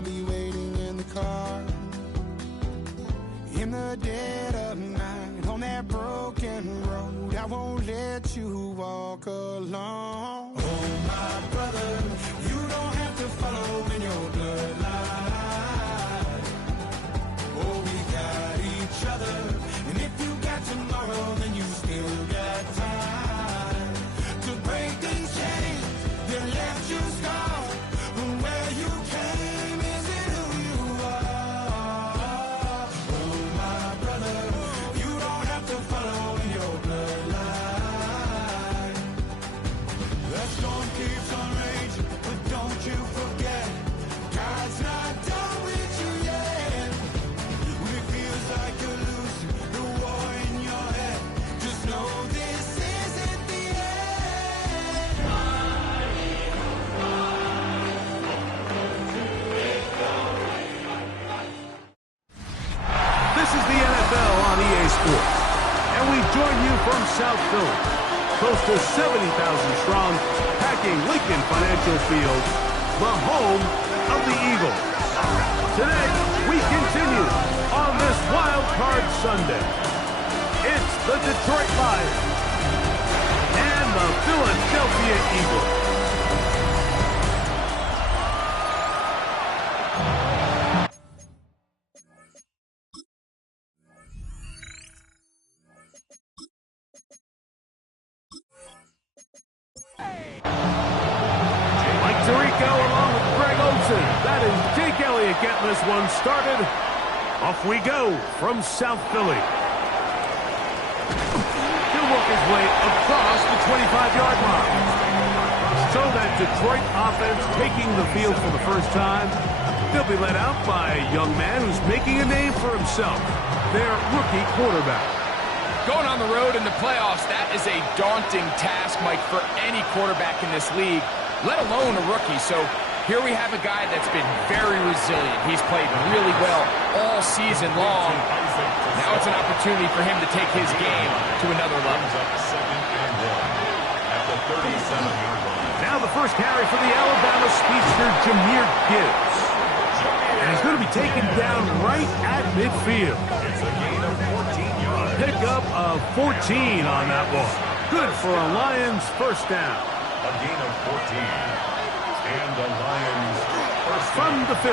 I'll be waiting in the car. In the dead of night, on that broken road, I won't let you walk alone. Oh, my brother, you don't have to follow in your bloodline. Oh, we got each other, and if you got tomorrow, then you still got time to break these chains that left you scarred. Where you came isn't who you are. Oh, my brother, you don't have to follow in your bloodline. The storm keeps on raging, but don't you forget, God's not done with you yet. When it feels like you're losing the war in your head, just know this isn't the end. This is the NFL on EA Sports, and we join you from South Philly, close to 70,000 strong, packing Lincoln Financial Field, the home of the Eagles. Today, we continue on this Wild Card Sunday. It's the Detroit Lions and the Philadelphia Eagles. Getting this one started. Off we go from South Philly. He'll work his way across the 25-yard line. So that Detroit offense taking the field for the first time. They'll be led out by a young man who's making a name for himself, their rookie quarterback. Going on the road in the playoffs, that is a daunting task, Mike, for any quarterback in this league, let alone a rookie. So here we have a guy that's been very resilient. He's played really well all season long. Now it's an opportunity for him to take his game to another level. Now the first carry for the Alabama speedster, Jahmyr Gibbs. And he's going to be taken down right at midfield. Pickup of 14 on that one. Good for a Lions first down. A gain of 14. And the Lions from the 50.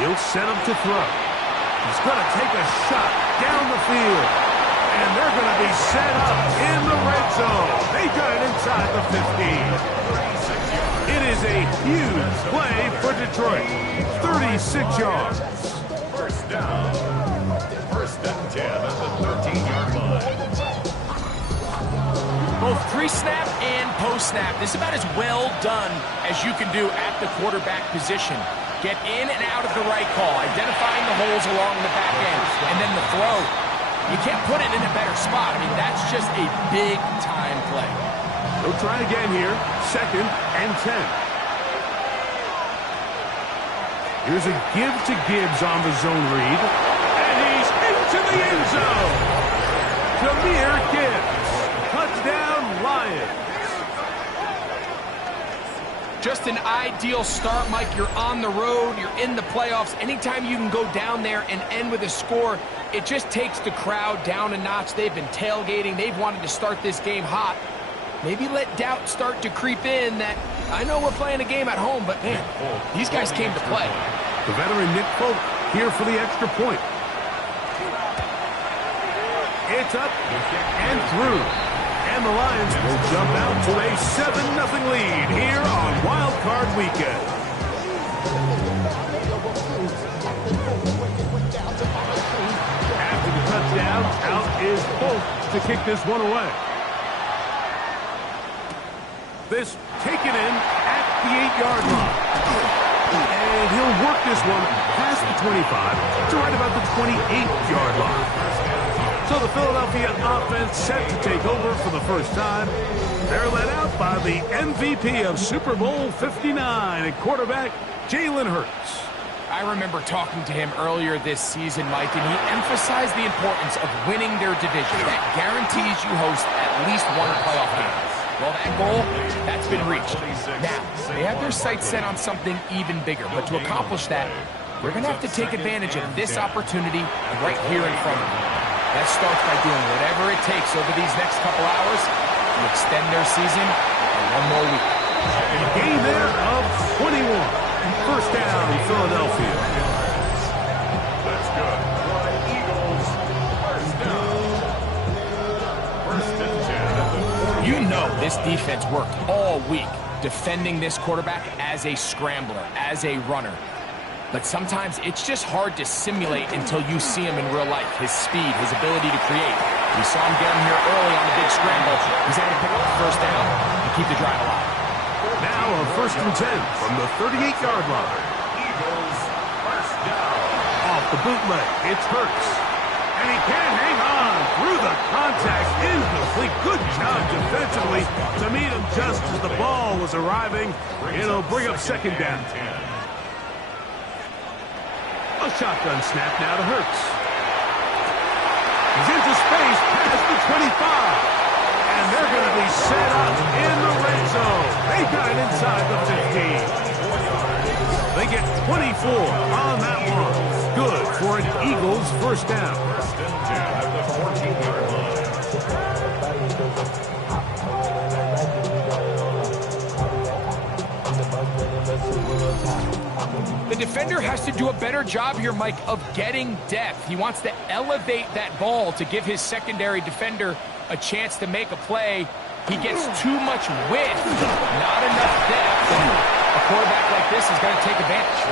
He'll set him to throw. He's going to take a shot down the field. And they're going to be set up in the red zone. They got it inside the 15. It is a huge play for Detroit. 36 yards. First down. First and 10 at the 13-yard line. Both pre-snap and post-snap. This is about as well done as you can do at the quarterback position. Get in and out of the right call, identifying the holes along the back end, and then the throw. You can't put it in a better spot. I mean, that's just a big-time play. They'll try again here. Second and 10. Here's a give to Gibbs on the zone read. And he's into the end zone. Jahmyr Gibbs. Touchdown, Lions. Just an ideal start, Mike. You're on the road. You're in the playoffs. Anytime you can go down there and end with a score, it just takes the crowd down a notch. They've been tailgating. They've wanted to start this game hot. Maybe let doubt start to creep in that, I know we're playing a game at home, but man, these guys came to play. The veteran Nick Folk here for the extra point. It's up and through. And the Lions will jump out to a 7-0 lead here on Wild Card Weekend. After the touchdown, out is Folk to kick this one away. This taken in at the 8-yard line. And he'll work this one past the 25 to right about the 28-yard line. So the Philadelphia offense set to take over for the first time. They're led out by the MVP of Super Bowl 59 at quarterback, Jalen Hurts. I remember talking to him earlier this season, Mike, and he emphasized the importance of winning their division. That guarantees you host at least one playoff game. Well, that goal, that's been reached. Now, they have their sights set on something even bigger, but to accomplish that, They're going to have to take advantage of this opportunity right here in front of them. That starts by doing whatever it takes over these next couple hours to extend their season by one more week. A gain there of 21. First down, Philadelphia. That's good. Eagles, first down. First and 10 at the 40. You know this defense worked all week defending this quarterback as a scrambler, as a runner. But sometimes it's just hard to simulate until you see him in real life. His speed, his ability to create. We saw him get him here early on the big scramble. He's able to pick up the first down and keep the drive alive. Now a first and 10 from the 38-yard line. Eagles, first down. Off the bootleg, it's Hurts. And he can hang on through the contact. Incomplete. Good job defensively to meet him just as the ball was arriving. It'll bring up second down. A shotgun snap now to Hurts. He's into space past the 25. And they're going to be set up in the red zone. They got it inside the 15. They get 24 on that one. Good for an Eagles first down. First and 10 at the 14-yard line. The defender has to do a better job here, Mike, of getting depth. He wants to elevate that ball to give his secondary defender a chance to make a play. He gets too much width, not enough depth. And a quarterback like this is going to take advantage.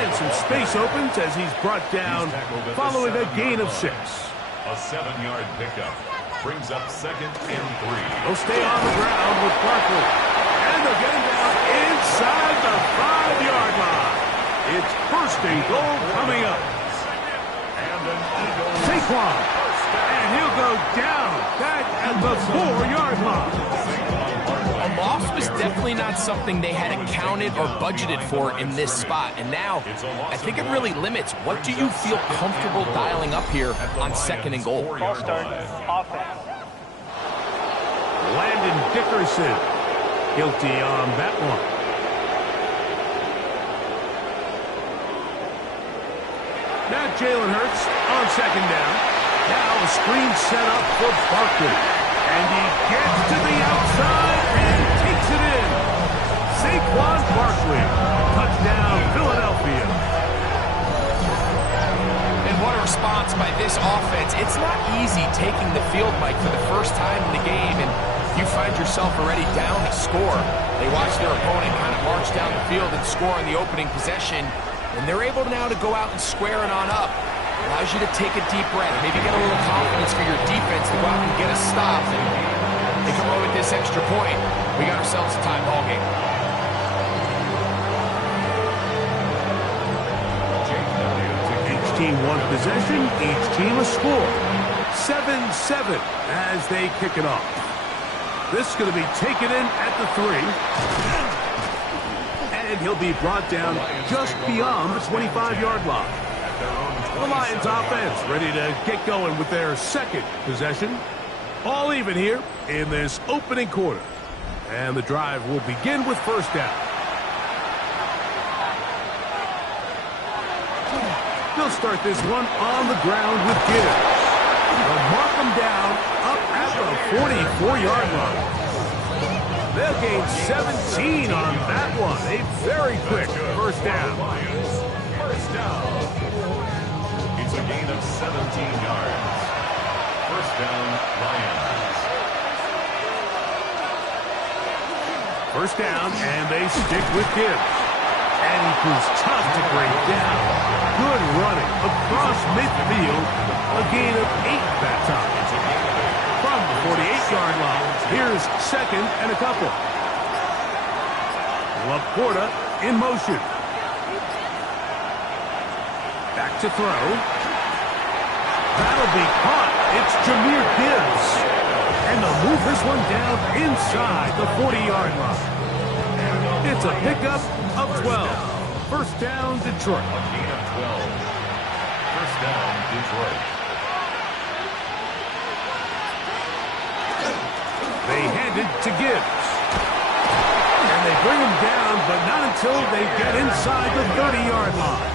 And some space opens as he's brought down following a gain of 6. A 7-yard pickup brings up second and 3. He'll stay on the ground with Barkley. And they're getting down inside the 5-yard line. It's first and goal coming up. And an Eagles Saquon. And he'll go down back at the 4-yard line. A loss was definitely not something they had accounted or budgeted for in this spot. And now, I think it really limits. What do you feel comfortable dialing up here on second and goal? Ball start, offense. Landon Dickerson guilty on that one. Now Jalen Hurts on second down. Now a screen set up for Barkley. And he gets to the outside and takes it in. Saquon Barkley. Touchdown, Philadelphia. And what a response by this offense. It's not easy taking the field, Mike, for the first time in the game, and you find yourself already down to score. They watch their opponent kind of march down the field and score on the opening possession, and they're able now to go out and square it on up. Allows you to take a deep breath, maybe get a little confidence for your defense to go out and get a stop, and they come away with this extra point. We got ourselves a tie ball game. Each team one possession, each team a score. 7-7 as they kick it off. This is going to be taken in at the 3. And he'll be brought down just beyond the 25-yard line. The Lions offense ready to get going with their second possession. All even here in this opening quarter. And the drive will begin with first down. They'll start this one on the ground with Gibbs. They'll mark him down up at the 44-yard line. They'll gain 17 on that one. A very quick first down. First down. It's a gain of 17 yards. First down, Lions. First down, and they stick with Gibbs. And he proves tough to break down. Good running across midfield. A gain of 8 that time. From the 48-yard line, here's second and a couple. Laporta in motion. Back to throw. That'll be caught. It's Jahmyr Gibbs. And they'll move this one down inside the 40-yard line. It's a pickup of 12. First down, Detroit. A gain of 12. First down, Detroit. They hand it to Gibbs. And they bring him down, but not until they get inside the 30-yard line.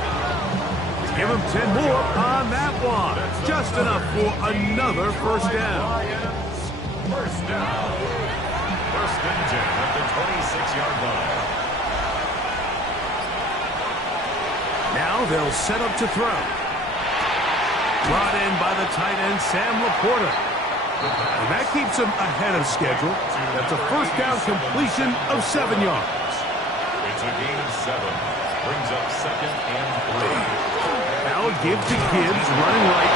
Give him 10 more on that one. Just enough for another first down. First down. First and 10 at the 26-yard line. Now they'll set up to throw. Brought in by the tight end, Sam Laporta. And that keeps him ahead of schedule. That's a first down completion of 7 yards. It's a gain of 7. Brings up second and 3. Now a give to Gibbs running right.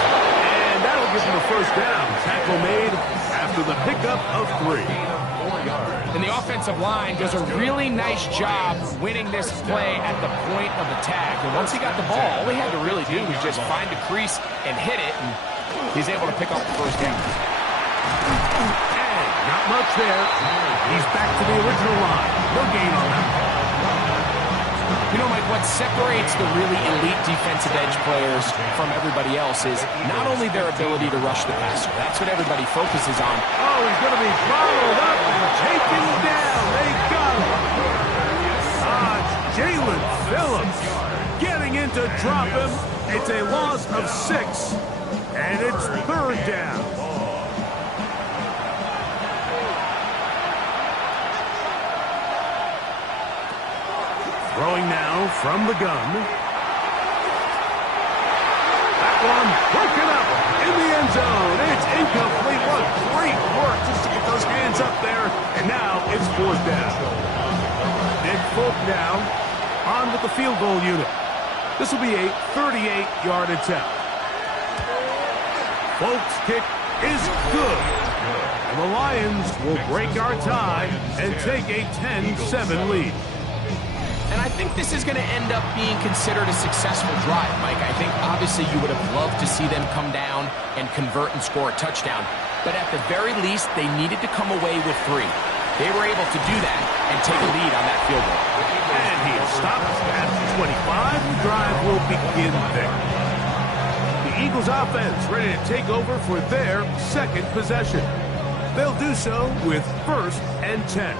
And that'll give him the first down. Tackle made after the pickup of 3. And the offensive line does a really nice job winning this play at the point of attack. And once he got the ball, all he had to really do was just find a crease and hit it, and he's able to pick up the first down. And not much there. He's back to the original line. No gain on that. You know, Mike, what separates the really elite defensive edge players from everybody else is not only their ability to rush the passer. That's what everybody focuses on. Oh, he's going to be followed up and taken down. They got him. Jalen Phillips getting in to drop him. It's a loss of 6, and it's third down. Throwing now from the gun. That one broken up in the end zone. It's incomplete. What great work just to get those hands up there. And now it's fourth down. Nick Folk now on with the field goal unit. This will be a 38-yard attempt. Folk's kick is good. And the Lions will break our tie and take a 10-7 lead. And I think this is going to end up being considered a successful drive, Mike. I think obviously you would have loved to see them come down and convert and score a touchdown. But at the very least, they needed to come away with 3. They were able to do that and take a lead on that field goal. And he stopped at 25. The drive will begin there. The Eagles offense ready to take over for their second possession. They'll do so with first and 10.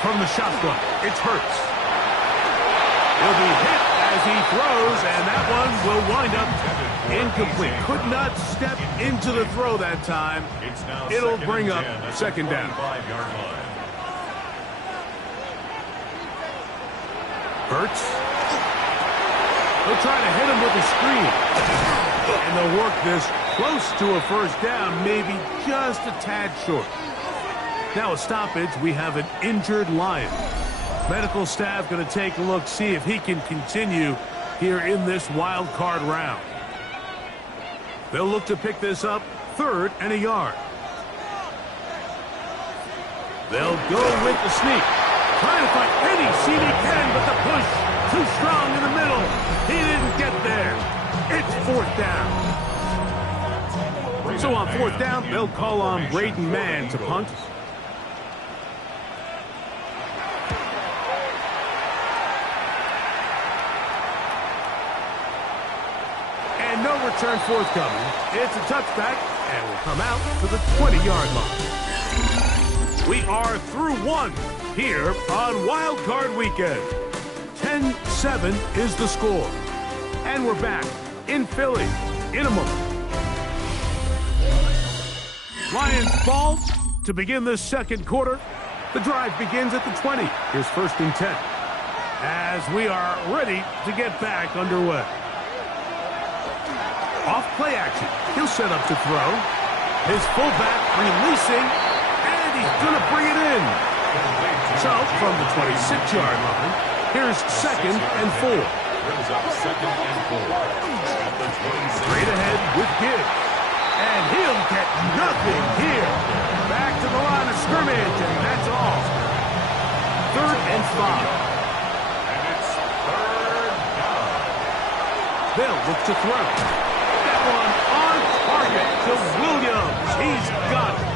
From the shotgun, it's Hurts. He'll be hit as he throws, and that one will wind up incomplete. Could not step into the throw that time. It'll bring up second down. Hurts. They'll try to hit him with a screen. And they'll work this close to a first down, maybe just a tad short. Now a stoppage, we have an injured Lion. Medical staff going to take a look, see if he can continue here in this wild card round. They'll look to pick this up, 3rd and a yard. They'll go with the sneak. Trying to find any seam he can, but the push too strong in the middle. He didn't get there. It's 4th down. So on 4th down, they'll call on Braden Mann to punt. No return forthcoming. It's a touchback, and will come out to the 20-yard line. We are through 1 here on Wild Card Weekend. 10-7 is the score. And we're back in Philly in a moment. Lions ball to begin this second quarter. The drive begins at the 20. Here's first and 10. As we are ready to get back underway. Off play action. He'll set up to throw. His fullback releasing, and he's going to bring it in. So from the 26-yard line, here's second and 4. Straight ahead with Gibbs. And he'll get nothing here. Back to the line of scrimmage, and that's all. 3rd and 5. And it's 3rd down. They'll look to throw. One on target to Williams. He's got it.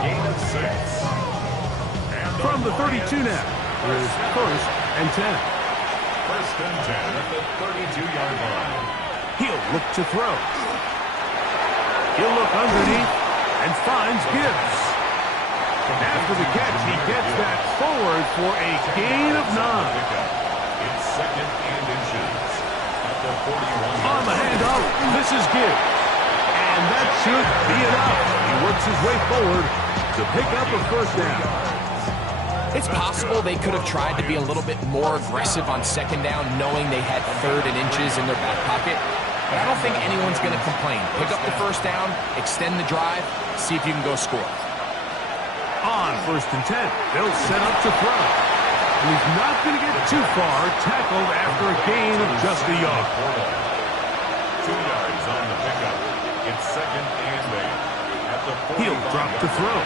Gain of 6. From the 32 now, here's first and 10. First and 10 at the 32-yard line. He'll look to throw. He'll look underneath and finds Gibbs. After the catch, he gets that forward forward for a gain of 9. It's second and inches at the 41. On the handoff, this is Gibbs. And that should be enough. He works his way forward to pick up a first down. It's possible they could have tried to be a little bit more aggressive on second down, knowing they had 3rd and inches in their back pocket. But I don't think anyone's going to complain. Pick up the first down, extend the drive, see if you can go score. On 1st and 10, they'll set up to throw. And he's not going to get too far, tackled after a gain of just a yard. 2 yards on the pickup. It's second and 8 at the 41. He'll drop to throw.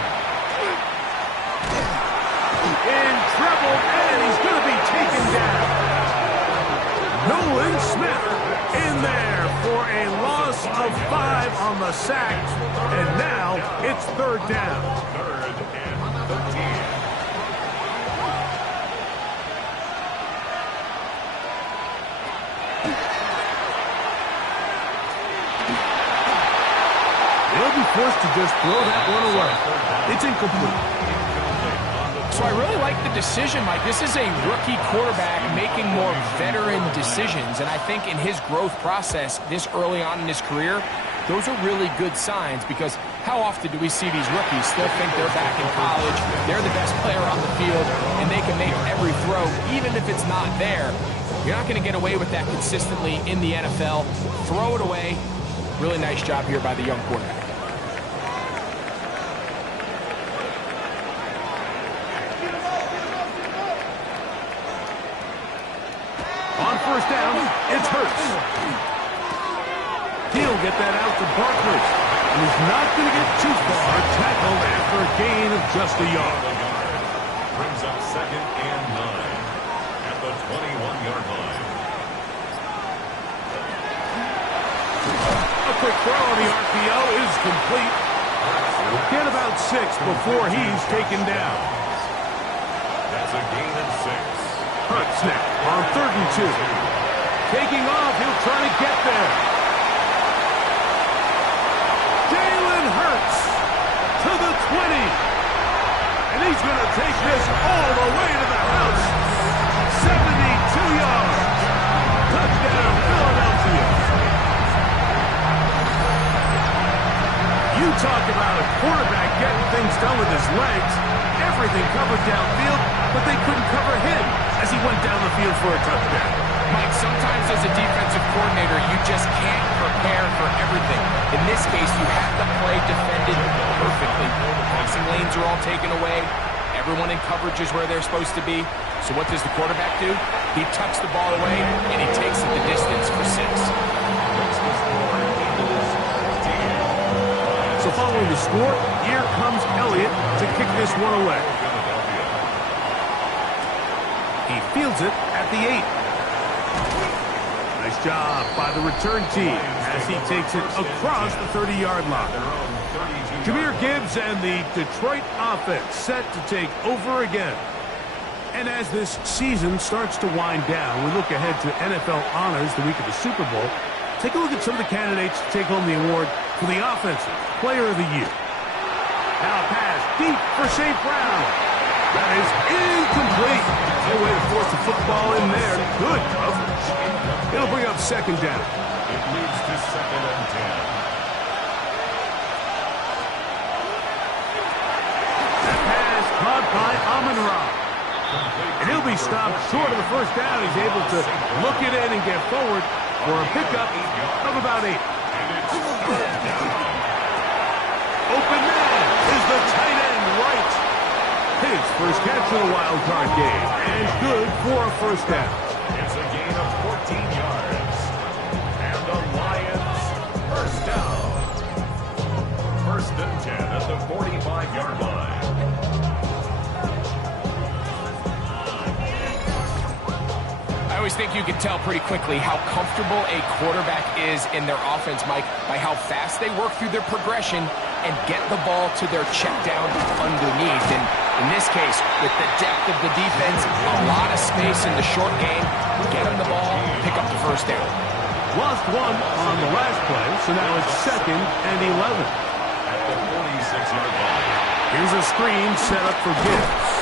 In trouble, and he's going to be taken down. Nolan Smith in there for a loss of 5 on the sack. And now it's 3rd down. 3rd and 13. They'll be forced to just throw that one away. It's incomplete. So I really like the decision, Mike. This is a rookie quarterback making more veteran decisions, and I think in his growth process this early on in his career, those are really good signs, because how often do we see these rookies still think they're back in college, they're the best player on the field, and they can make every throw, even if it's not there. You're not going to get away with that consistently in the NFL. Throw it away. Really nice job here by the young quarterback. On 1st down, it's Hurts. He'll get that out to Barkley. And he's not going to get too far, tackled after a gain of just a yard. Brings up second and 9 at the 21-yard line. A quick throw on the RPO is complete. Get about 6 before he's taken down. That's a gain of 6. Hurts now on 3rd and 2. Taking off, he'll try to get there. Jalen Hurts to the 20. And he's going to take this all the way to the house. 72 yards. Touchdown, Philadelphia. You talk about a quarterback getting things done with his legs. Everything covered downfield, but they couldn't cover him as he went down the field for a touchdown. Mike, sometimes as a defensive coordinator, you just can't prepare for everything. In this case, you have to play defended perfectly. Passing lanes are all taken away. Everyone in coverage is where they're supposed to be. So what does the quarterback do? He tucks the ball away, and he takes it the distance for 6. So following the score, here comes Elliott to kick this one away. He fields it at the 8. Nice job by the return team as he takes it across the 30-yard line. Jahmyr Gibbs and the Detroit offense set to take over again. And as this season starts to wind down, we look ahead to NFL honors the week of the Super Bowl. Take a look at some of the candidates to take home the award for the Offensive Player of the Year. Now a pass deep for St. Brown. That is incomplete. No way to force the football in there. Good coverage. It'll bring up 2nd down. It leads to 2nd and 10. That pass caught by Amon-Ra. And he'll be stopped short of the first down. He's able to look it in and get forward for a pickup of about 8. Open man is the tight end right. His first catch of the wild card game, and good for a first down. It's a gain of 14 yards. And the Lions first down. 1st and 10 at the 45-yard line. I always think you can tell pretty quickly how comfortable a quarterback is in their offense, Mike, by how fast they work through their progression and get the ball to their check down underneath. And in this case, with the depth of the defense, a lot of space in the short game, get them the ball, pick up the first down. Lost one on the last play, so now it's 2nd and 11. At the 46-yard line. Here's a screen set up for Gibbs.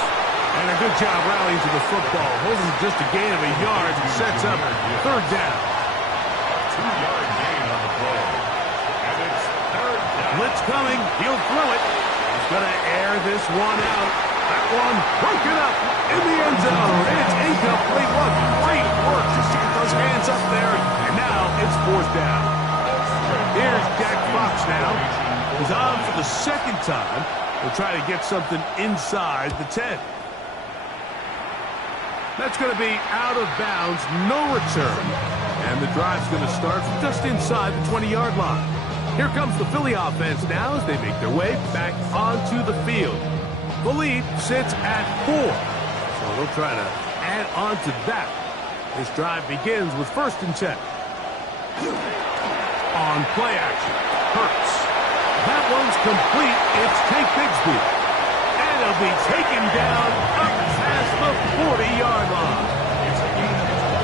And a good job rallying to the football. Holding just a gain of a yard and sets up third down. 2-yard gain on the play. And it's third down. Blitz coming. He'll throw it. He's going to air this one out. That one broken up in the end zone. It's incomplete. What great work to see those hands up there. And now it's fourth down. Here's Jack Fox now. He's on for the second time. We'll try to get something inside the 10. That's going to be out of bounds, no return. And the drive's going to start just inside the 20-yard line. Here comes the Philly offense now as they make their way back onto the field. The lead sits at 4. So they'll try to add on to that. This drive begins with 1st and 10. On play action, Hurts. That one's complete. It's Tank Bigsby. And he'll be taken down up past the 40-yard line.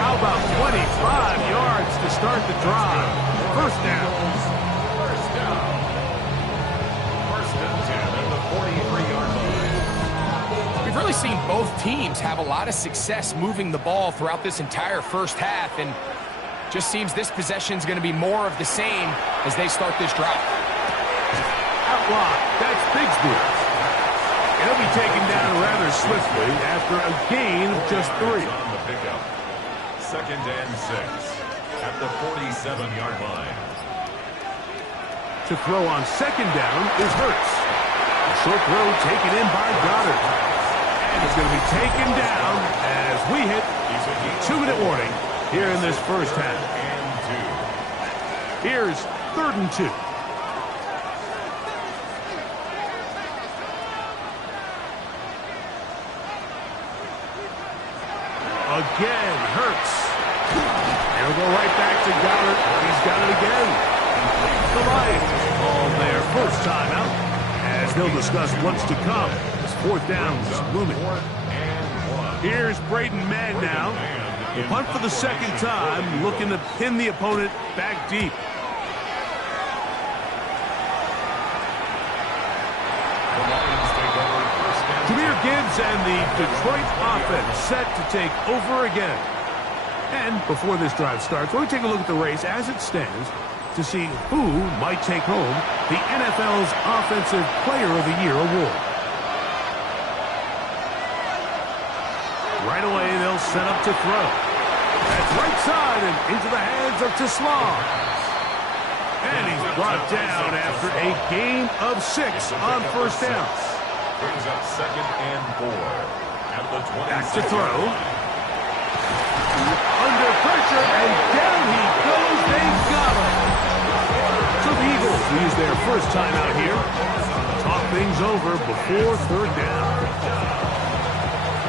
How about 25 yards to start the drive? First down. First down. 1st and 10 at the 43-yard line. We've really seen both teams have a lot of success moving the ball throughout this entire first half, and just seems this possession is going to be more of the same as they start this drive. Outlaw, that's Bigsby. He'll be taken down rather swiftly after a gain of just 3. On the pickup. 2nd and 6 at the 47-yard line. To throw on 2nd down is Hurts. A short throw taken in by Goddard. And it's going to be taken down as we hit 2-minute warning here in this first half. Here's 3rd and 2. Again, Hurts. He'll go right back to Goddard. He's got it again. The Lions all their first time out as they'll discuss what's to come. This 4th down is looming. Here's Braden Mann now. The punt for the 2nd time, looking to pin the opponent back deep. Jahmyr Gibbs and the Detroit offense set to take over again. And before this drive starts, we'll take a look at the race as it stands to see who might take home the NFL's Offensive Player of the Year award. Right away, they'll set up to throw. That's right side and into the hands of Teslam. And he's brought down after a gain of 6 on 1st down. Brings up 2nd and 4 at the 20. Back to throw. Under pressure, and down he goes. They've got him. So the Eagles use their first time out here. Talk things over before 3rd down.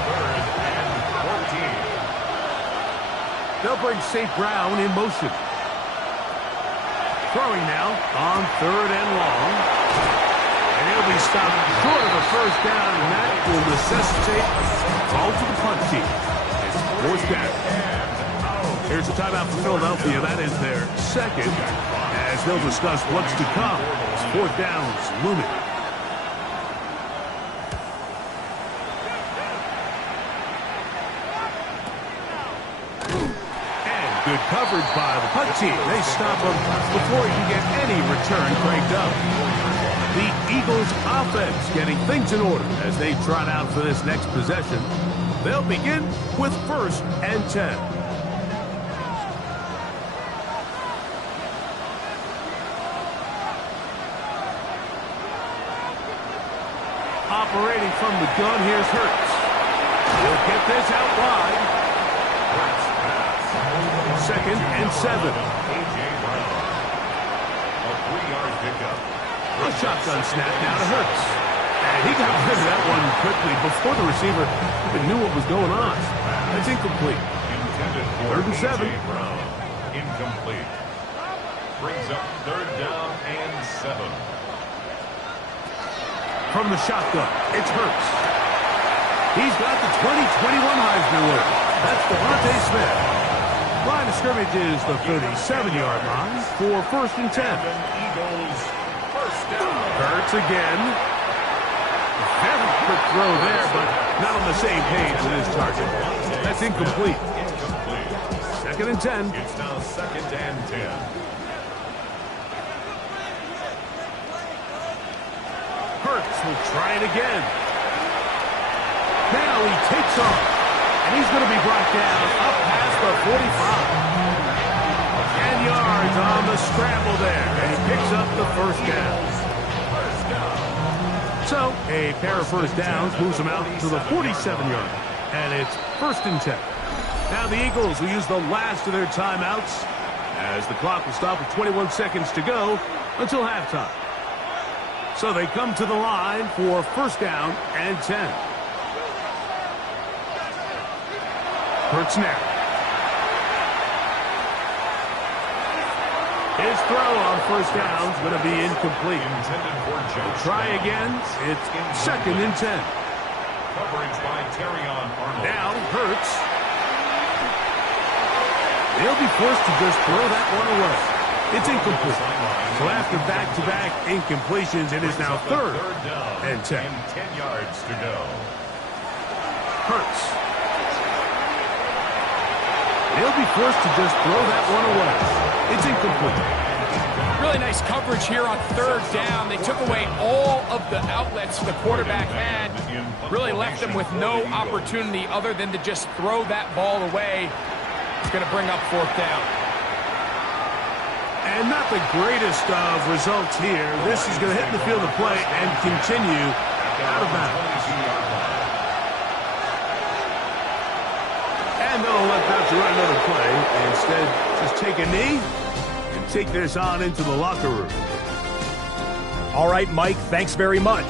3rd and 14. They'll bring St. Brown in motion. Throwing now on 3rd and long. And he'll be stopped short of the first down, and that will necessitate a call to the punt team. It's 4th down. Here's a timeout for Philadelphia. That is their 2nd, as they'll discuss what's to come. It's 4th downs looming. And good coverage by the punt team. They stop him before he can get any return cranked up. The Eagles offense getting things in order as they trot out for this next possession. They'll begin with 1st and 10. Operating from the gun, here's Hurts. He'll get this out wide. 2nd and 7. A.J. Brown. A 3-yard pickup. A shotgun snap now to Hurts. And he got rid of that one quickly before the receiver even knew what was going on. That's incomplete. Intended for 3rd and 7. A.J. Brown. Incomplete. Brings up 3rd down and 7. From the shotgun, it's Hurts. He's got the 2021 Heisman winner. That's Devontae Smith. Line of scrimmage is the 37-yard line for 1st and 10. Eagles first down. Hurts again. Very quick throw there, but not on the same page with his target. That's incomplete. Second and 10. It's now second and 10. Hurts will try it again. Now he takes off. And he's going to be brought down up past the 45. 10 yards on the scramble there. And he picks up the first down. So, a pair of first downs moves him out to the 47-yard. And it's first and 10. Now the Eagles will use the last of their timeouts as the clock will stop with 21 seconds to go until halftime. So they come to the line for first down and 10. Hurts now. His throw on first down is going to be incomplete. Try again. It's second and 10. Coverage by Terrion Arnold. Now Hurts. He'll be forced to just throw that one away. It's incomplete. So after back-to-back incompletions, it is now third and 10. 10 yards to go. Hurts. He'll be forced to just throw that one away. It's incomplete. Really nice coverage here on third down. They took away all of the outlets the quarterback had. Really left them with no opportunity other than to just throw that ball away. It's going to bring up fourth down. And not the greatest of results here. This is going to hit the field of play and continue out of bounds. And they'll elect not to run another play. Instead, just take a knee and take this on into the locker room. All right, Mike, thanks very much.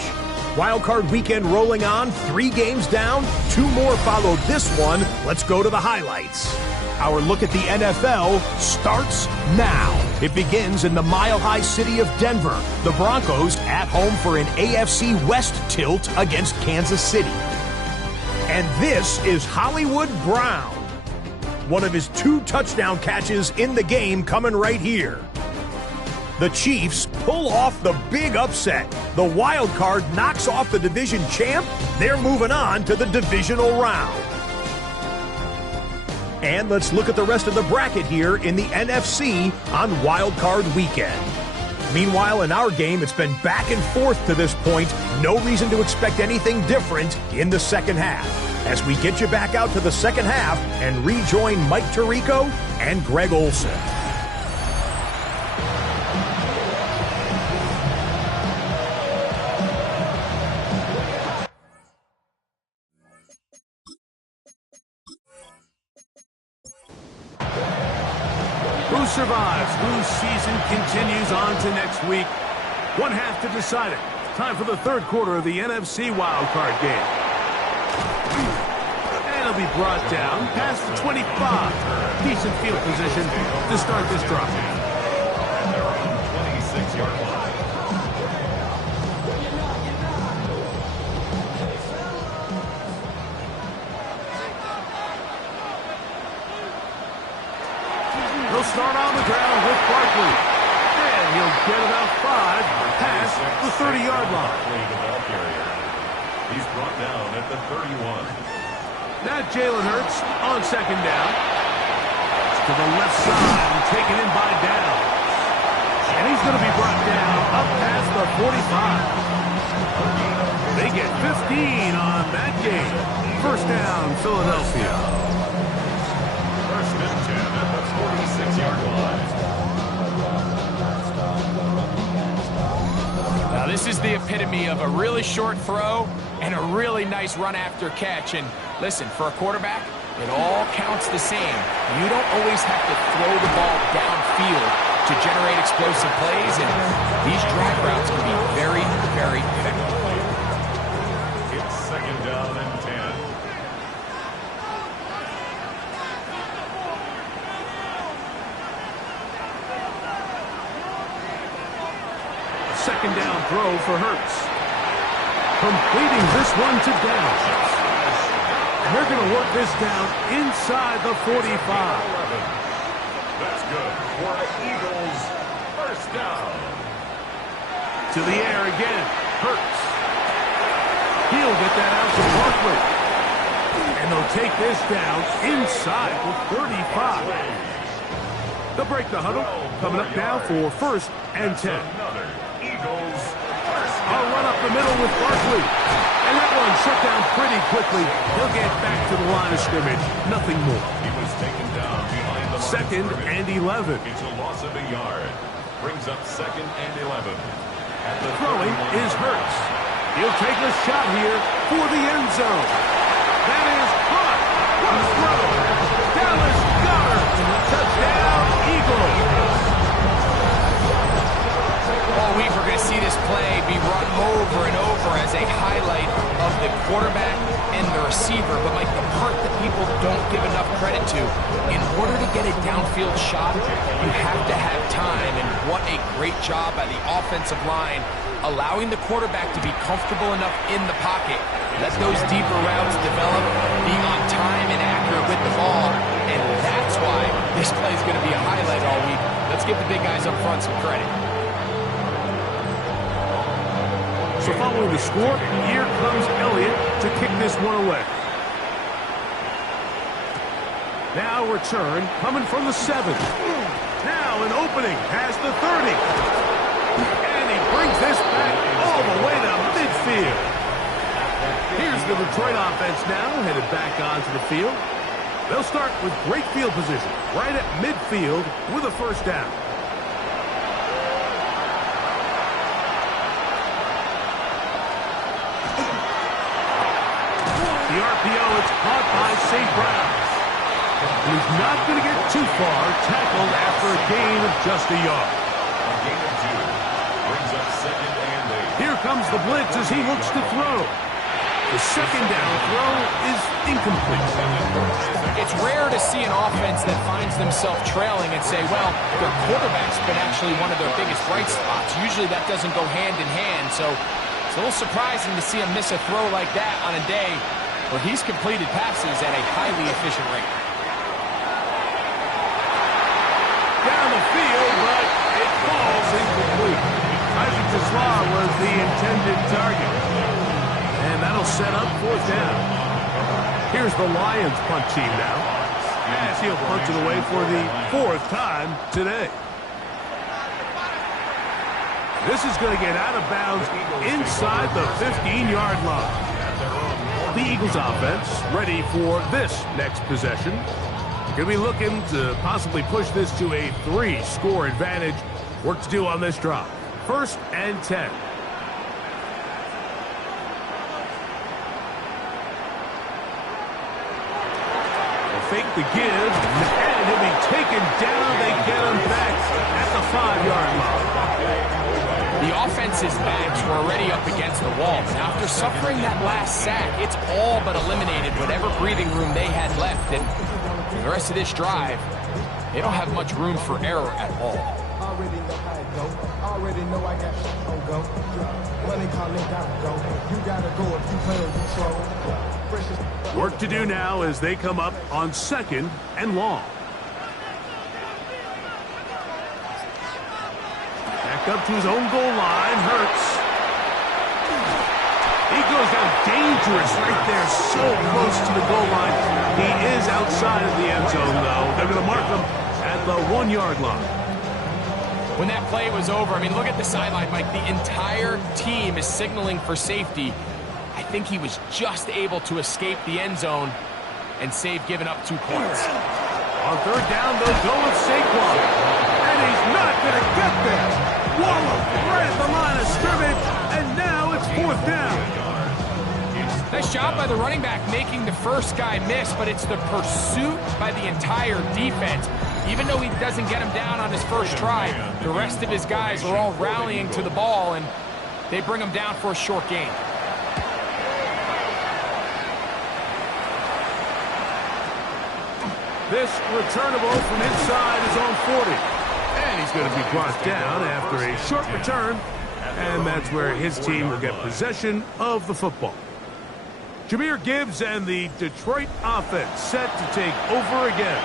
Wildcard weekend rolling on, 3 games down, 2 more follow this one. Let's go to the highlights. Our look at the NFL starts now. It begins in the mile-high city of Denver. The Broncos at home for an AFC West tilt against Kansas City. And this is Hollywood Brown. One of his 2 touchdown catches in the game coming right here. The Chiefs pull off the big upset. The wild card knocks off the division champ. They're moving on to the divisional round. And let's look at the rest of the bracket here in the NFC on Wild Card Weekend. Meanwhile, in our game, it's been back and forth to this point. No reason to expect anything different in the second half. As we get you back out to the second half and rejoin Mike Tirico and Greg Olson. Who survives? Whose season continues on to next week? One half to decide it. Time for the third quarter of the NFC wildcard game. And it'll be brought down past the 25. Decent field position to start this drive. And they're on 26-yard line. He'll start on the ground with Barkley. And he'll get about 5 past the 30-yard line. He's brought down at the 31. Now Jalen Hurts on second down. To the left side and taken in by Downs. And he's going to be brought down up past the 45. They get 15 on that game. First down, Philadelphia. First and 10 at the 46-yard line. Now this is the epitome of a really short throw and a really nice run after catch. And listen, for a quarterback, it all counts the same. You don't always have to throw the ball downfield to generate explosive plays, and these drag routes can be very, very effective. It's second down and 10. Second down throw for Hurts. Completing this one to Downs. And they're going to work this down inside the 45. That's good for the Eagles. First down. To the air again. Hurts. He'll get that out to Barkley. take this down inside the 35. They'll break the huddle. Coming up now for 1st and 10. Eagles. I'll run up the middle with Barkley. And that one shut down pretty quickly. He'll get back to the line of scrimmage. Nothing more. He was taken down behind the line. 2nd and 11. It's a loss of a yard. Brings up 2nd and 11. At the Throwing is Hurts. He'll take a shot here for the end zone. That is caught. What a throw. Dallas Goedert. Touchdown, Eagles. All week we're going to see this play be run over and over as a highlight of the quarterback and the receiver. But, Mike, the part that people don't give enough credit to, in order to get a downfield shot, you have to have time. And what a great job by the offensive line, allowing the quarterback to be comfortable enough in the pocket. Let those deeper routes develop, being on time and accurate with the ball. And that's why this play is going to be a highlight all week. Let's give the big guys up front some credit. So following the score, here comes Elliott to kick this one away. Now return coming from the 7. Now an opening past the 30. And he brings this back all the way to midfield. Here's the Detroit offense now, headed back onto the field. They'll start with great field position, right at midfield with a 1st down. The RPO, it's caught by St. Brown. He's not going to get too far, tackled after a gain of just a yard. A gain of 2. Brings up 2nd and 8. Here comes the blitz as he looks to throw. The 2nd down throw is incomplete. It's rare to see an offense that finds themselves trailing and say, well, their quarterback's been actually one of their biggest bright spots. Usually that doesn't go hand in hand, so it's a little surprising to see him miss a throw like that on a day where he's completed passes at a highly efficient rate. Down the field, but it falls incomplete. Isaac Tesla was the intended target. And that'll set up 4th down. Here's the Lions punt team now, as he'll punt it away for the 4th time today. This is going to get out of bounds inside the 15-yard line. The Eagles offense ready for this next possession. Going to be looking to possibly push this to a 3-score advantage. Work to do on this drive. 1st and 10. Fake the give, and he'll be taken down. They get him back at the 5-yard line. The offense's backs were already up against the wall, but after suffering that last sack, it's all but eliminated whatever breathing room they had left. And for the rest of this drive, they don't have much room for error at all. Already know how it go. Already know I got shit on go. Money calling, gotta go. You gotta go if you play on control. Work to do now as they come up on 2nd and long. Back up to his own goal line. Hurts. He goes down dangerous right there, so close to the goal line. He is outside of the end zone, though. They're going to mark him at the 1-yard line. When that play was over, I mean, look at the sideline, Mike. The entire team is signaling for safety. I think he was just able to escape the end zone and save giving up 2 points. On 3rd down, they'll go with Saquon. And he's not going to get there. Waller right at the line of scrimmage, and now it's 4th down. Nice job by the running back making the first guy miss, but it's the pursuit by the entire defense. Even though he doesn't get him down on his first try, the rest of his guys are all rallying to the ball, and they bring him down for a short gain. This returnable from inside is on 40. And he's going to be brought down after a short return. And that's where his team will get possession of the football. Jahmyr Gibbs and the Detroit offense set to take over again.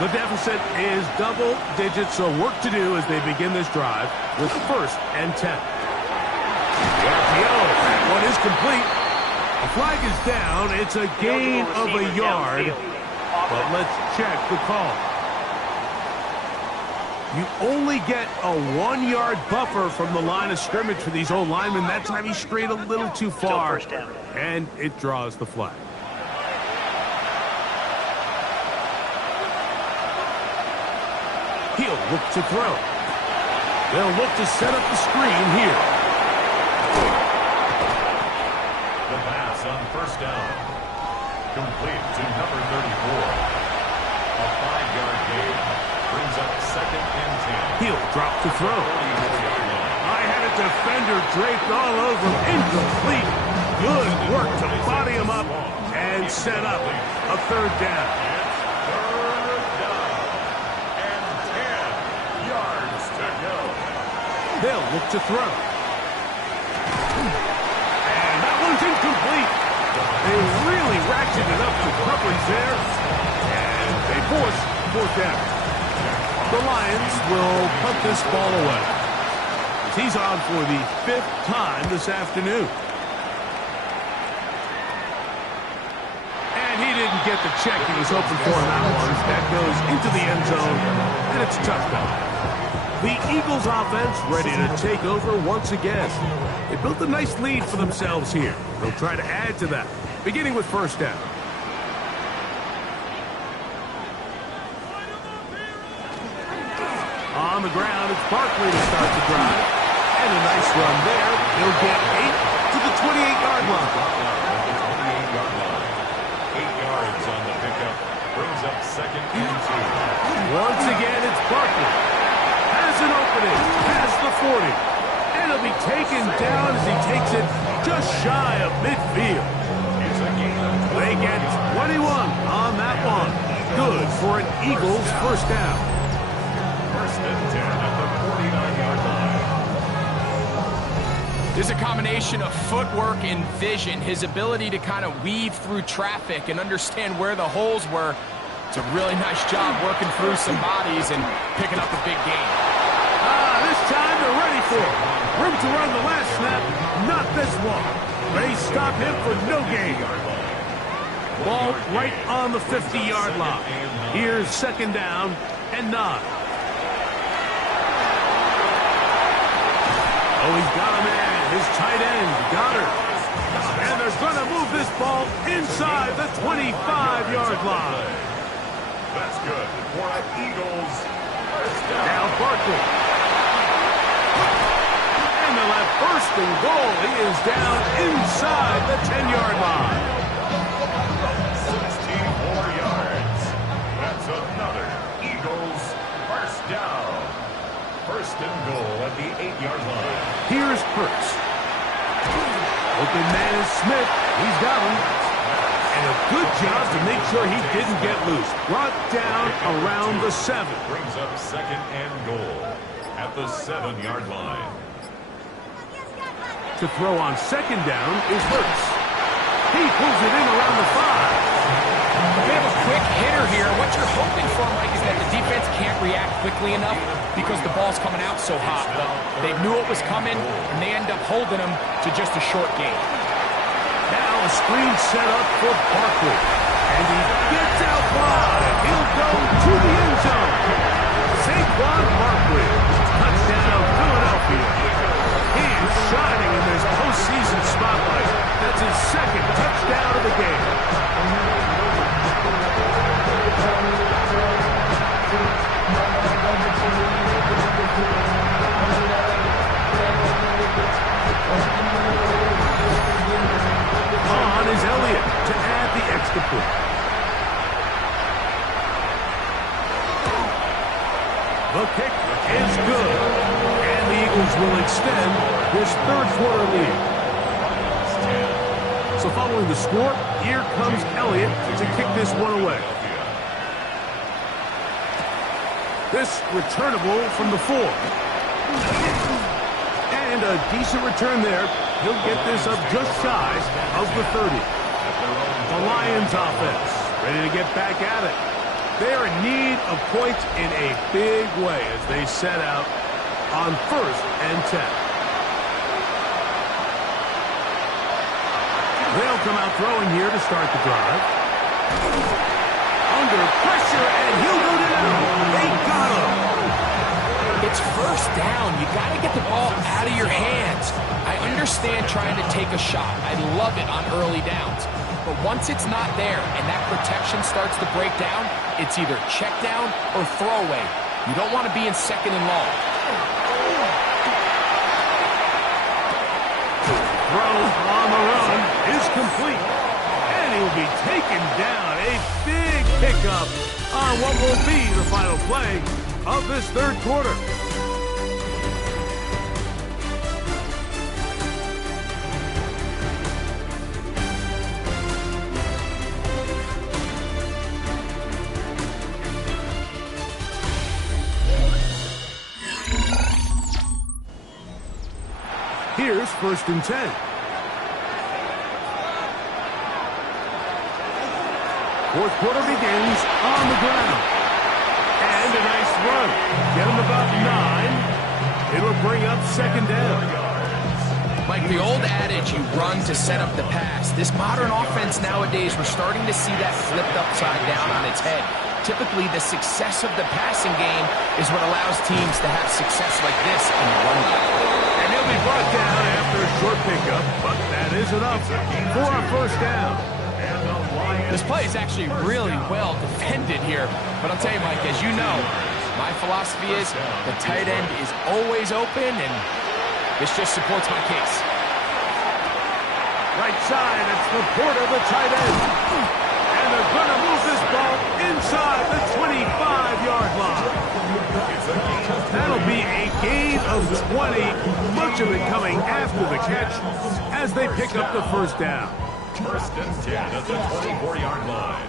The deficit is double digits, so work to do as they begin this drive with 1st and 10. The RPO, that one is complete. The flag is down. It's a gain of a yard. But let's check the call. You only get a 1-yard buffer from the line of scrimmage for these old linemen. That time he strayed a little too far, and it draws the flag. He'll look to throw. They'll look to set up the screen here. The pass on first down. Complete to number 34. A 5-yard gain. Brings up 2nd and 10. He'll drop to throw. I had a defender draped all over him. Incomplete. Good work to body him up and set up a 3rd down. It's 3rd down. And 10 yards to go. They'll look to throw. And that one's incomplete. They really ratcheted up the coverage there. And they force 4th down. The Lions will punt this ball away. He's on for the 5th time this afternoon. And he didn't get the check he was hoping for in that one. That goes into the end zone, and it's a touchdown. The Eagles offense ready to take over once again. They built a nice lead for themselves here. They'll try to add to that, beginning with 1st down. On the ground, it's Barkley to start the drive. And a nice run there. He'll get 8 to the 28-yard line. 8 yards on the pickup. Brings up 2nd and 2. Once again, it's Barkley. Has an opening. Past the 40. And he'll be taken down as he takes it just shy of midfield. It's a gain of 20. They get 21 on that one. Good for an Eagles 1st down. 1st and 10 at the 49-yard line. There's a combination of footwork and vision, his ability to kind of weave through traffic and understand where the holes were. It's a really nice job working through some bodies and picking up a big gain. This time they're ready for it. Room to run the last snap, not this one. They stop him for no gain. Ball right on the 50-yard line. Here's 2nd down and 9. Oh, he's got a man. His tight end, Goddard. And they're going to move this ball inside the 25-yard line. That's good for an Eagles 1st down. Now Barkley. And they'll have 1st and goal. He is down inside the 10-yard line. 64 yards. That's another Eagles 1st down. 1st and goal at the 8-yard line. Here's Hurts. Open man is Smith. He's got him. And a good job to make sure he didn't get loose. Brought down around the 7. Brings up 2nd and goal at the 7-yard line. To throw on 2nd down is Hurts. He pulls it in around the 5. They have a quick hitter here. What you're hoping for, Mike, is that the defense can't react quickly enough because the ball's coming out so hot. But they knew it was coming, and they end up holding them to just a short gain. Now a screen set up for Barkley. And he gets out wide. He'll go to the end zone. Saquon Barkley. Touchdown, Philadelphia. He is shining in this postseason spotlight. That's his 2nd touchdown of the game. On is Elliott to add the extra point. The kick is good. And the Eagles will extend this 3rd quarter lead. So following the score, here comes Elliott to kick this one away. This returnable from the 4. And a decent return there. He'll get this up just shy of the 30. The Lions offense ready to get back at it. They're in need of points in a big way as they set out on 1st and 10. They'll come out throwing here to start the drive. Under pressure, and he'll go down. They got him. It's first down. You got to get the ball out of your hands. I understand trying to take a shot. I love it on early downs. But once it's not there and that protection starts to break down, it's either check down or throwaway. You don't want to be in second and long. Throw on the run is complete. And he'll be taken down. A big pickup on what will be the final play of this third quarter. Here's 1st and 10. Fourth quarter begins on the ground. And a nice run. Get him about 9. It'll bring up 2nd down. Like the old adage, you run to set up the pass. This modern offense nowadays, we're starting to see that flipped upside down on its head. Typically, the success of the passing game is what allows teams to have success like this in the run game. And he'll be brought down after a short pickup, but that is enough for a 1st down. This play is actually really well defended here. But I'll tell you, Mike, as you know, my philosophy is the tight end is always open, and this just supports my case. Right side, it's Laporta, the tight end. And they're going to move this ball inside the 25-yard line. That'll be a gain of 20, much of it coming after the catch as they pick up the 1st down. 1st and 10 at the 24-yard line.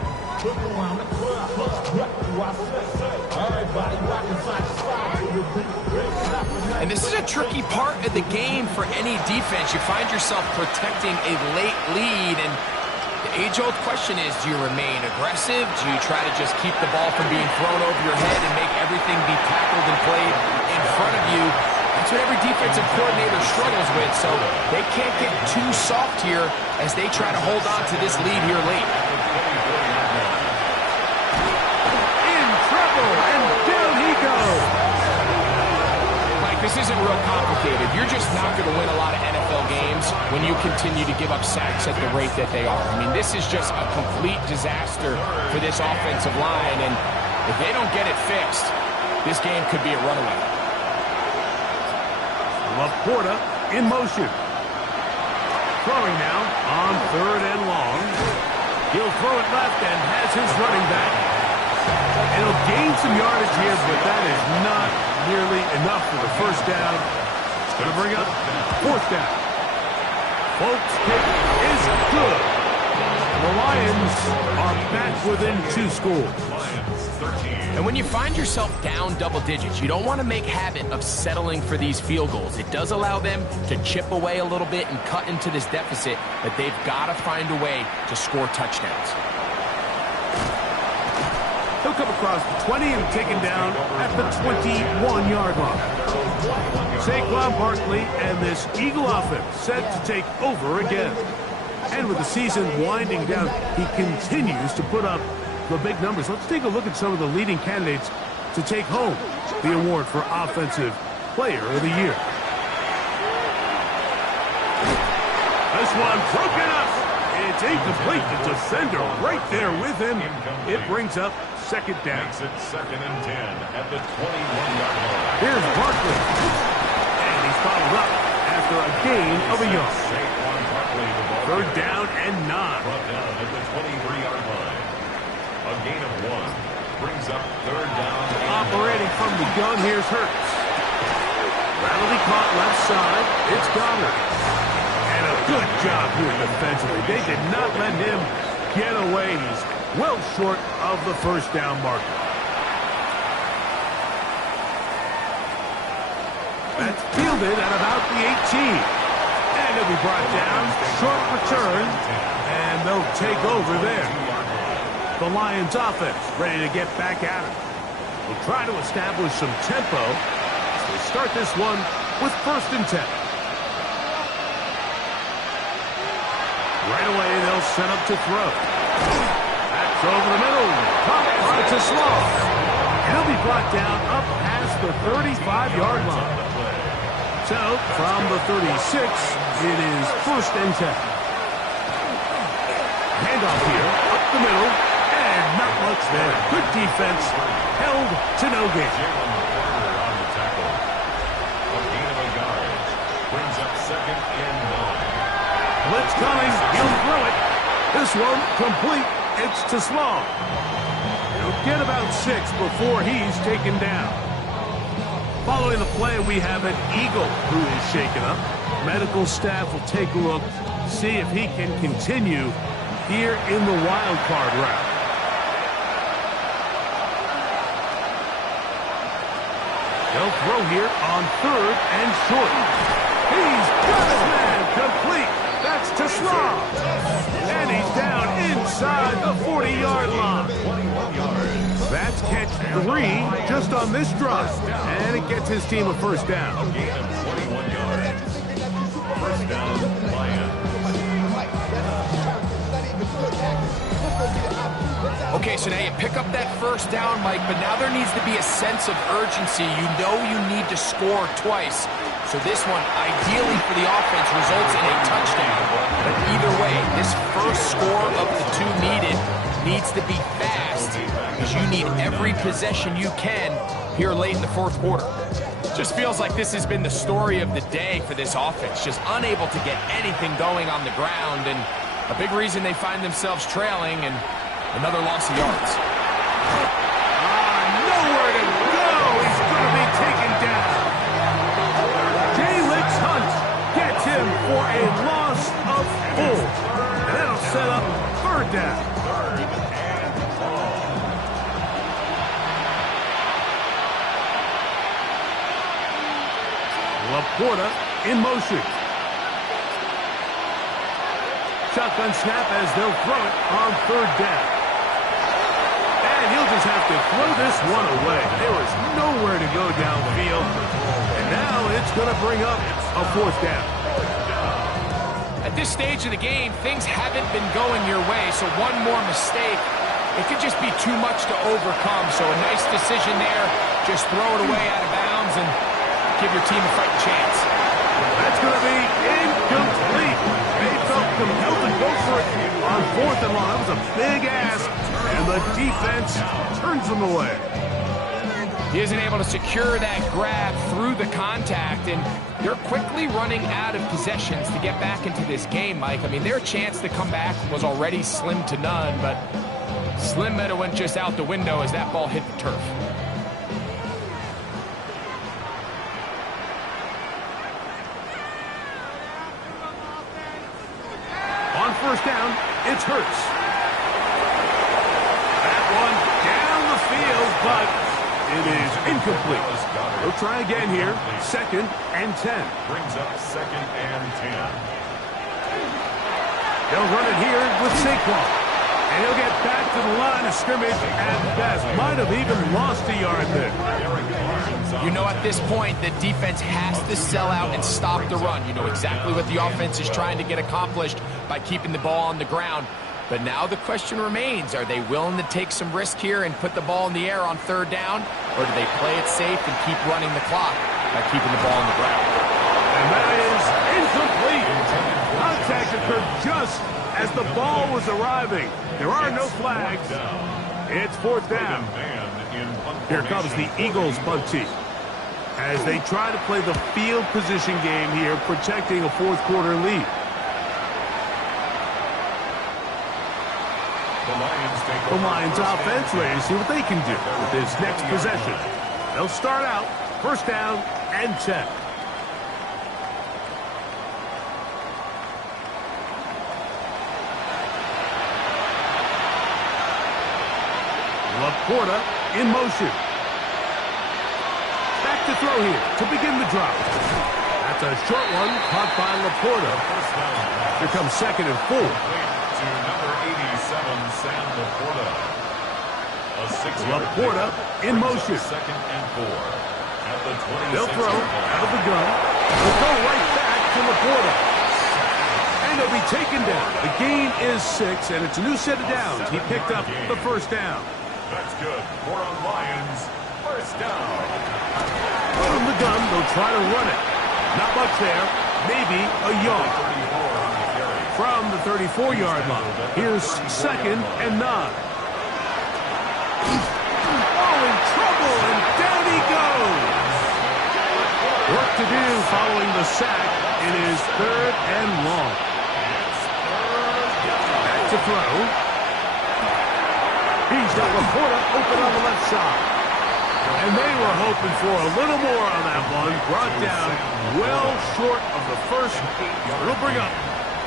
And this is a tricky part of the game for any defense. You find yourself protecting a late lead, and the age-old question is, do you remain aggressive? Do you try to just keep the ball from being thrown over your head and make everything be tackled and played in front of you? That's what every defensive coordinator struggles with, so they can't get too soft here as they try to hold on to this lead here late. In trouble, and down he goes. Mike, this isn't real complicated. You're just not going to win a lot of NFL games when you continue to give up sacks at the rate that they are. I mean, this is just a complete disaster for this offensive line, and if they don't get it fixed, this game could be a runaway. Laporta in motion. Throwing now on 3rd and long. He'll throw it left and has his running back. It'll gain some yardage here, but that is not nearly enough for the 1st down. It's going to bring up 4th down. Folks' pick is good. The Lions are back within 2 scores. And when you find yourself down double digits, you don't want to make habit of settling for these field goals. It does allow them to chip away a little bit and cut into this deficit, but they've got to find a way to score touchdowns. He'll come across the 20 and taken down at the 21-yard line. Saquon Barkley and this Eagle offense set to take over again. And with the season winding down, he continues to put up the big numbers. Let's take a look at some of the leading candidates to take home the award for Offensive Player of the Year. This one broken up. It's incomplete. The defender right there with him. It brings up 2nd down. Makes it 2nd and 10 at the 21-yard line. Here's Barkley. And he's followed up after a gain of a yard. 3rd down and 9. Brought down at the 23-yard line. A gain of 1 brings up 3rd down. Operating from the gun, here's Hurts. Rattley caught left side. It's Goddard. And a good job here defensively. They did not let him get away. He's well short of the 1st down marker. That's fielded at about the 18. And he'll be brought down. Short return. And they'll take over there. The Lions offense ready to get back at it. We'll try to establish some tempo as they start this one with 1st and 10. Right away, they'll set up to throw. That's over the middle. Caught on to Slaw. He'll be brought down up past the 35-yard line. So, from the 36, it is 1st and 10. Handoff here, up the middle, and not much there. Good defense, held to no gain. On the tackle. A gain of a yard. Brings up 2nd and 9. Blitz coming, he'll throw it. This one complete, it's to Slaw. He'll get about 6 before he's taken down. Following the play, we have an Eagle who is shaken up. Medical staff will take a look, see if he can continue here in the wild card round. They'll throw here on 3rd and short. He's got his man complete. That's to Slaw. And he's down inside the 40-yard line. 21 yards. That's catch 3 just on this drive. And it gets his team a 1st down. A gain of 21 yards. 1st down, Lions. Okay, so now you pick up that 1st down, Mike, but now there needs to be a sense of urgency. You know you need to score twice. So this one, ideally for the offense, results in a touchdown. But either way, this first score of the 2 needed needs to be fast because you need every possession you can here late in the 4th quarter. Just feels like this has been the story of the day for this offense. Just unable to get anything going on the ground, and a big reason they find themselves trailing and another loss of yards. Nowhere to go. He's going to be taken down. J-Lix Hunt gets him for a loss of 4. And that'll set up 3rd down. 3rd and 4. Laporta in motion. Shotgun snap as they'll throw it on 3rd down. And he'll just have to throw this one away. There is nowhere to go downfield. And now it's going to bring up a 4th down. At this stage of the game, things haven't been going your way, so one more mistake, it could just be too much to overcome. So a nice decision there. Just throw it away out of bounds and give your team a fighting chance. That's going to be incomplete. They felt compelled to go for it on 4th and long. That was a big ask, and the defense turns them away. He isn't able to secure that grab through the contact, and they're quickly running out of possessions to get back into this game, Mike. I mean, their chance to come back was already slim to none, but slim might have went just out the window as that ball hit the turf. On 1st down, it's Hurts. That one down the field, but it is incomplete. They'll try again here. 2nd and 10. Brings up 2nd and 10. They'll run it here with Saquon. And he'll get back to the line of scrimmage at best. Might have even lost a yard there. You know, at this point, the defense has to sell out and stop the run. You know exactly what the offense is trying to get accomplished by keeping the ball on the ground. But now the question remains, are they willing to take some risk here and put the ball in the air on 3rd down? Or do they play it safe and keep running the clock by keeping the ball on the ground? And that is incomplete. Contact occurred just as the ball was arriving. There are no flags. It's 4th down. Here comes the Eagles punt team as they try to play the field position game here, protecting a 4th quarter lead. The Lions offense ready to see what they can do with this next possession. They'll start out 1st down and 10. Laporta in motion. Back to throw here to begin the drop. That's a short one caught by Laporta. Here comes 2nd and 4. To number 87, Sam Laporta. A 6-yard Laporta in motion. 2nd and 4. At the 26. They'll throw out of the gun. They'll go right back to Laporta. And And he'll be taken down. The gain is 6, and it's a new set of downs. He picked up the first down. That's good. For our Lions, first down. From the gun, they'll try to run it. Not much there. Maybe a yard. From the 34-yard line. Here's 2nd and 9. Oh, in trouble, and down he goes. Work to do following the sack. It is 3rd and long. Back to throw. He's got Laporta open on the left side. And they were hoping for a little more on that one. Brought down well short of the first. It'll bring up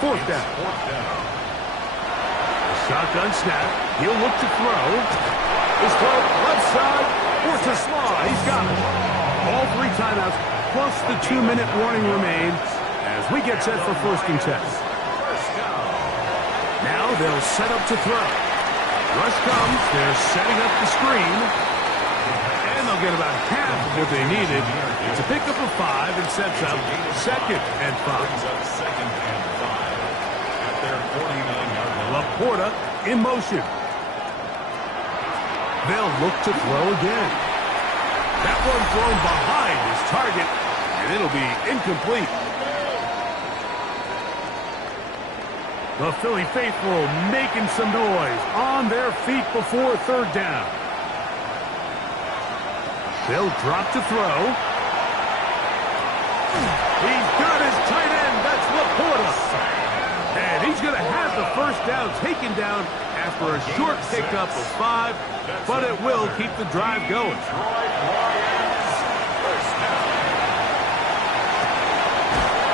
4th down. Shotgun snap. He'll look to throw. His throw left side. Or to Slaw. He's got it. All 3 timeouts plus the 2-minute warning remain as we get set for 1st and 10. Now they'll set up to throw. Rush comes. They're setting up the screen. And they'll get about half of what they needed. It's a pickup of 5 and sets up 2nd and 5. At their 49-yard line. Laporta in motion. They'll look to throw again. That one thrown behind his target, and it'll be incomplete. The Philly faithful making some noise on their feet before 3rd down. They'll drop to throw. He's got his tight end. That's Laporta. And he's going to have the first down taken down after a short pickup of 5, but it will keep the drive going.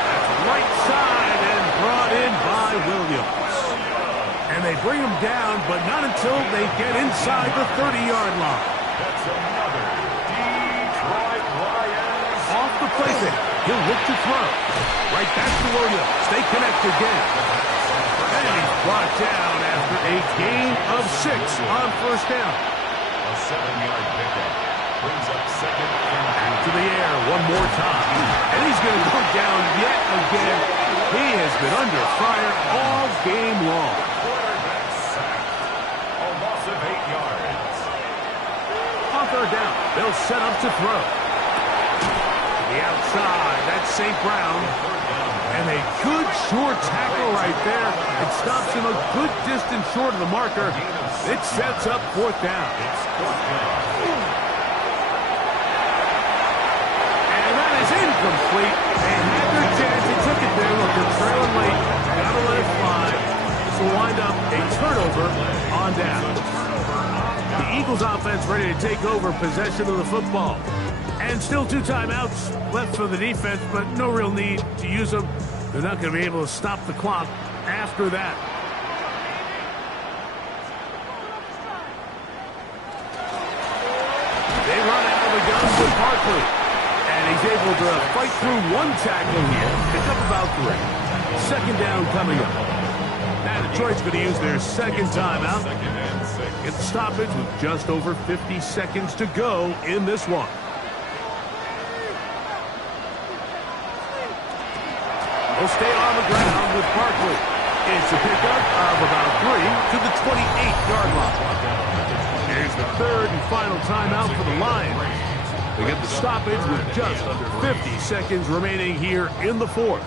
That's right side and brought in by Williams. And they bring him down, but not until they get inside the 30-yard line. That's another Detroit Lions. Off the play fake. He'll look to throw. Right back to Williams. Stay connected again. And he's brought down after a gain of 6 on 1st down. A 7-yard pickup. Brings up 2nd and 2. Back to the air one more time. And he's going to go down yet again. He has been under fire all game long. Quarterback sack. A loss of 8 yards. On 3rd down, they'll set up to throw. To the outside, that's St. Brown. And a good short tackle right there. It stops him a good distance short of the marker. It sets up 4th down. And that is incomplete. They had their chance. They took it there. Look, they're trailing late. Gotta let it fly. This will wind up a turnover on down. The Eagles offense ready to take over possession of the football. And still 2 timeouts left for the defense, but no real need to use them. They're not going to be able to stop the clock after that. They run out of the gun with Barkley. And he's able to fight through 1 tackle here. Pick up about 3. 2nd down coming up. Now Detroit's going to use their 2nd timeout. Get the stoppage with just over 50 seconds to go in this one. Will stay on the ground with Barkley. It's a pickup of about 3 to the 28-yard line. Here's the 3rd and final timeout for the Lions. They get the stoppage with just under 50 seconds remaining here in the 4th.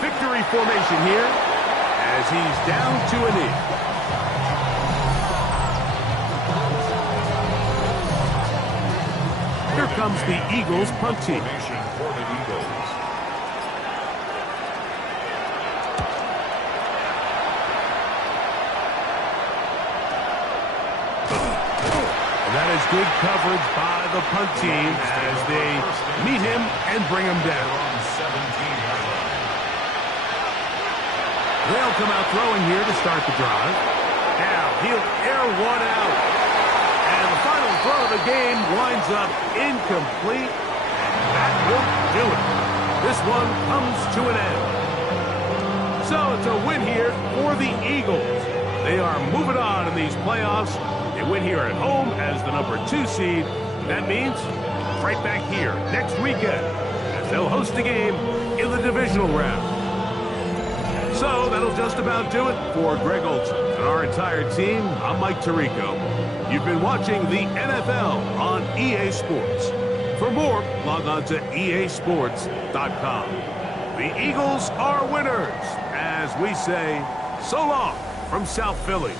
Victory formation here as he's down to a knee. Here comes the Eagles punt team. For the Eagles. And that is good coverage by the punt team as they meet him and bring him down. They'll come out throwing here to start the drive. Now he'll air one out. And the final throw of the game winds up incomplete. And that will do it. This one comes to an end. So it's a win here for the Eagles. They are moving on in these playoffs. They win here at home as the number 2 seed. That means right back here next weekend as they'll host a game in the divisional round. So that'll just about do it for Greg Olson and our entire team. I'm Mike Tirico. You've been watching the NFL on EA Sports. For more, log on to easports.com. The Eagles are winners, as we say, so long from South Philly.